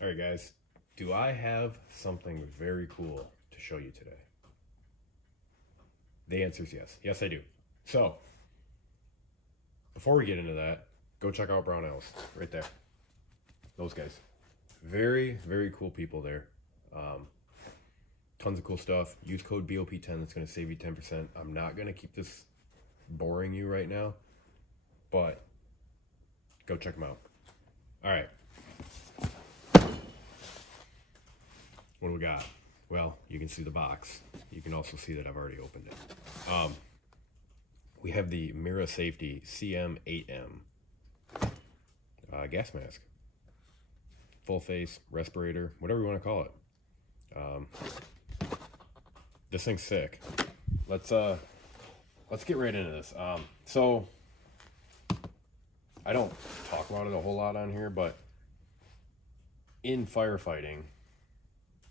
All right, guys, do I have something very cool to show you today? The answer is yes. Yes, I do. So, before we get into that, go check out Brownells right there. Those guys. Very, very cool people there. Tons of cool stuff. Use code BOP10. That's going to save you 10%. I'm not going to keep this boring you right now, but go check them out. All right. What do we got? Well, you can see the box. You can also see that I've already opened it. We have the Mira Safety CM8M gas mask. Full face, respirator, whatever you want to call it. This thing's sick. Let's get right into this. So I don't talk about it a whole lot on here, but in firefighting,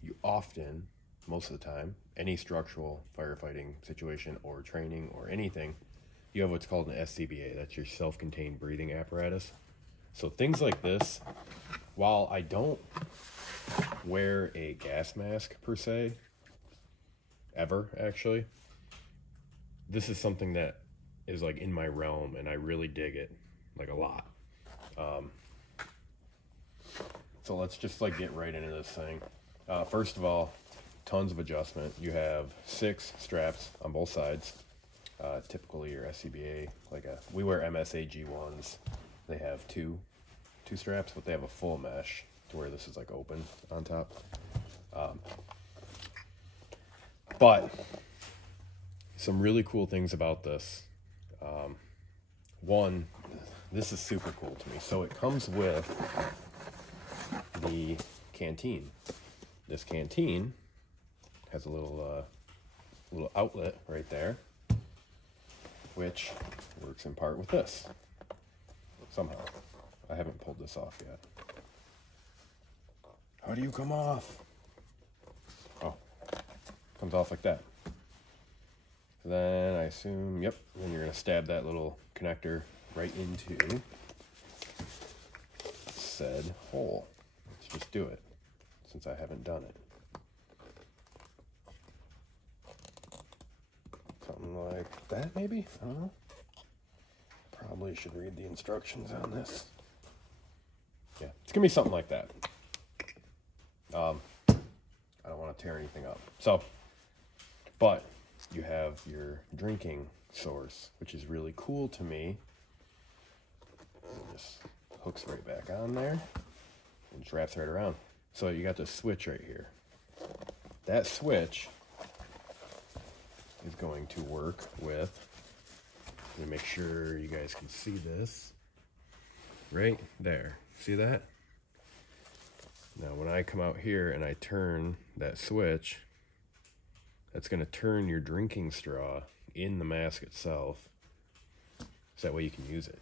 you often, most of the time, any structural firefighting situation or training or anything, you have what's called an SCBA. That's your self-contained breathing apparatus. So things like this, while I don't wear a gas mask per se, ever actually, this is something that is like in my realm and I really dig it like a lot. So let's just like get right into this thing. First of all, tons of adjustment. You have 6 straps on both sides. Typically your SCBA, we wear MSAG ones. They have two straps, but they have a full mesh to where this is like open on top. But some really cool things about this. One, this is super cool to me. So it comes with the canteen. This canteen has a little outlet right there, which works in part with this. Somehow. I haven't pulled this off yet. How do you come off? Oh, comes off like that. Then I assume, yep, then you're going to stab that little connector right into said hole. Let's just do it, since I haven't done it. Something like that, maybe? I don't know. Probably should read the instructions on this. Yeah, it's going to be something like that. I don't want to tear anything up. So, but you have your drinking source, which is really cool to me. It just hooks right back on there and just wraps right around. So you got the switch right here. That switch is going to work with, let me make sure you guys can see this, right there. See that? Now when I come out here and I turn that switch, that's going to turn your drinking straw in the mask itself, so that way you can use it.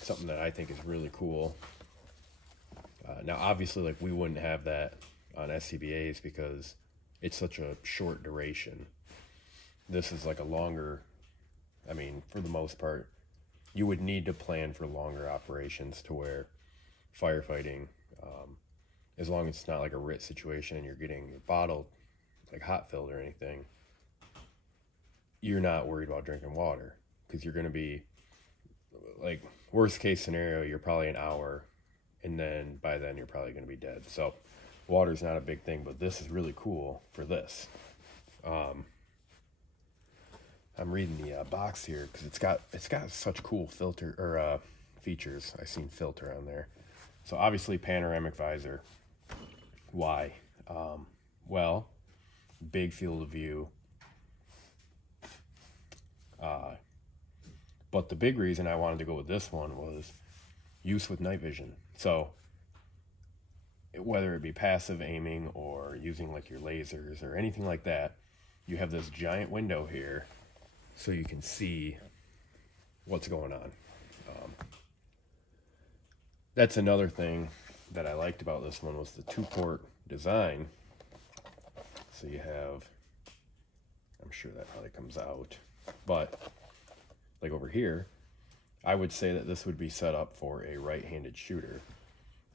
Something that I think is really cool. Now obviously, like, we wouldn't have that on SCBAs because it's such a short duration. This is like a longer, I mean, for the most part, you would need to plan for longer operations to where firefighting, as long as it's not like a RIT situation and you're getting your bottle like hot filled or anything, you're not worried about drinking water, because you're going to be, like, worst case scenario, you're probably an hour, and then by then you're probably going to be dead. So water's not a big thing, but this is really cool for this. I'm reading the box here because it's got such cool filter or features. I seen filter on there. So obviously panoramic visor. Why? Well, big field of view. But the big reason I wanted to go with this one was use with night vision. So whether it be passive aiming or using like your lasers or anything like that, you have this giant window here so you can see what's going on. That's another thing that I liked about this one, was the 2-port design. So you have, I'm sure that probably comes out, but like over here, I would say that this would be set up for a right-handed shooter.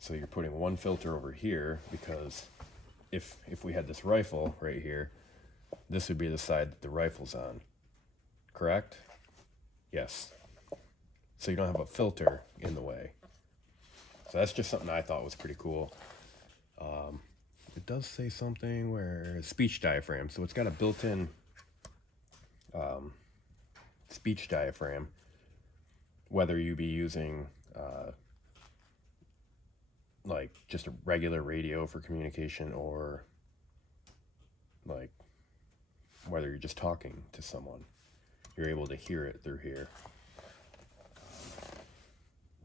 So you're putting one filter over here because if we had this rifle right here, this would be the side that the rifle's on. Correct? Yes. So you don't have a filter in the way. So that's just something I thought was pretty cool. It does say something where speech diaphragm. So it's got a built-in speech diaphragm, whether you be using like just a regular radio for communication, or like whether you're just talking to someone, you're able to hear it through here.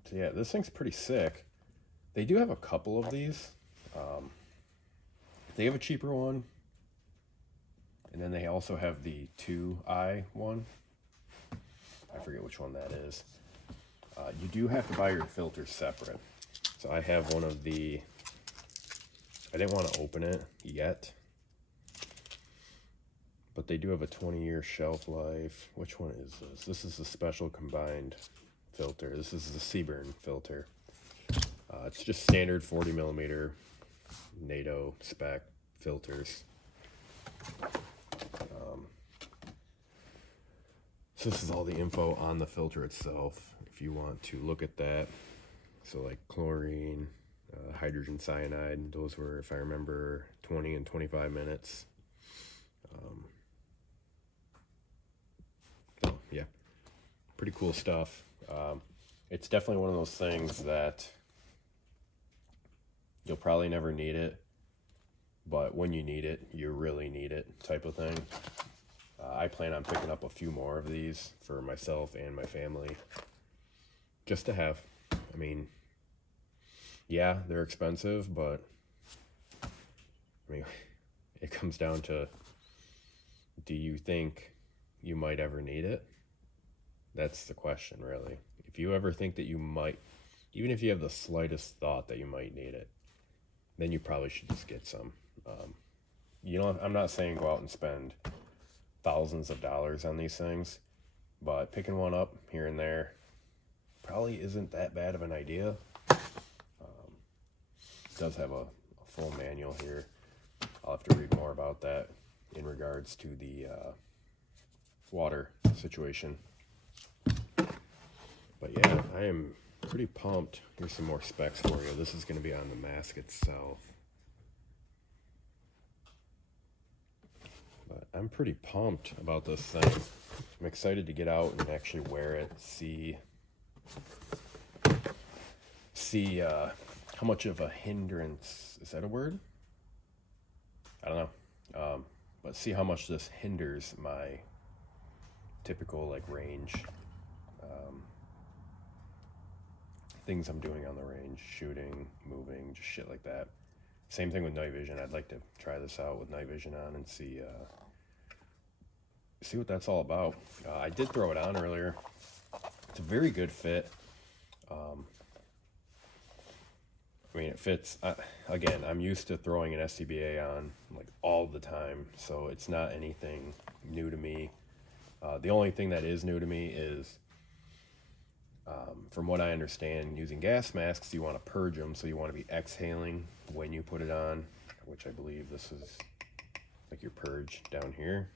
So yeah, this thing's pretty sick. They do have a couple of these. They have a cheaper one, and then they also have the 2i one. I forget which one that is. You do have to buy your filters separate. So I have one of the, I didn't want to open it yet, but they do have a 20-year shelf life. Which one is this? This is the special combined filter. This is the Seaburn filter. It's just standard 40 millimeter NATO spec filters. So this is all the info on the filter itself, if you want to look at that. So like chlorine, hydrogen cyanide, those were, if I remember, 20 and 25 minutes. So yeah, pretty cool stuff. It's definitely one of those things that you'll probably never need it, but when you need it, you really need it type of thing. I plan on picking up a few more of these for myself and my family, just to have. I mean, yeah, they're expensive, but I mean, it comes down to, do you think you might ever need it? That's the question, really. If you ever think that you might, even if you have the slightest thought that you might need it, then you probably should just get some. You know, I'm not saying go out and spend thousands of dollars on these things, but picking one up here and there probably isn't that bad of an idea. It does have a full manual here. I'll have to read more about that in regards to the water situation. But yeah, I am pretty pumped. Here's some more specs for you. This is going to be on the mask itself. But I'm pretty pumped about this thing. I'm excited to get out and actually wear it, see how much of a hindrance, is that a word? I don't know. But see how much this hinders my typical like range, things I'm doing on the range, shooting, moving, just shit like that. Same thing with night vision. I'd like to try this out with night vision on and see what that's all about. I did throw it on earlier. It's a very good fit. I mean, it fits. Again, I'm used to throwing an SCBA on like all the time, so it's not anything new to me. The only thing that is new to me is, from what I understand, using gas masks, you want to purge them, so you want to be exhaling when you put it on, which I believe this is like your purge down here,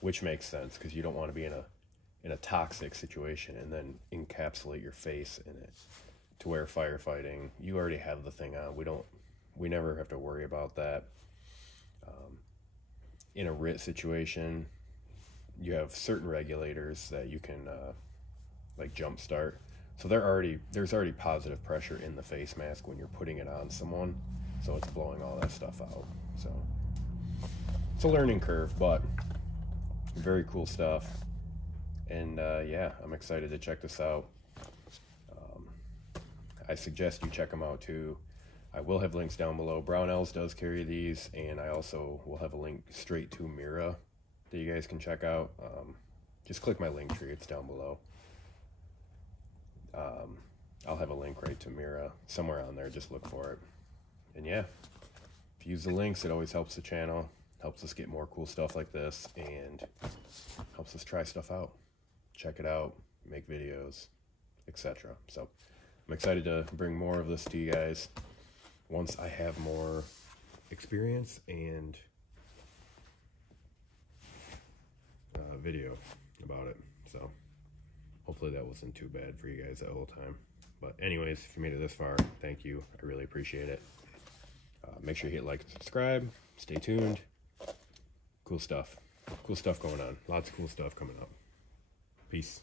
which makes sense because you don't want to be in a toxic situation and then encapsulate your face in it. To where firefighting, you already have the thing on. We never have to worry about that. In a RIT situation, you have certain regulators that you can like jump start. So there's already positive pressure in the face mask when you're putting it on someone, so it's blowing all that stuff out. So it's a learning curve, but very cool stuff. And yeah, I'm excited to check this out. I suggest you check them out too. I will have links down below. Brownells does carry these, and I also will have a link straight to Mira that you guys can check out. Just click my link tree, it's down below. I'll have a link right to Mira somewhere on there, just look for it. And yeah, if you use the links, it always helps the channel, helps us get more cool stuff like this, and helps us try stuff out, check it out, make videos, etc. So I'm excited to bring more of this to you guys once I have more experience and video about it. So hopefully that wasn't too bad for you guys that whole time. But anyways, if you made it this far, thank you. I really appreciate it. Make sure you hit like and subscribe. Stay tuned. Cool stuff. Cool stuff going on. Lots of cool stuff coming up. Peace.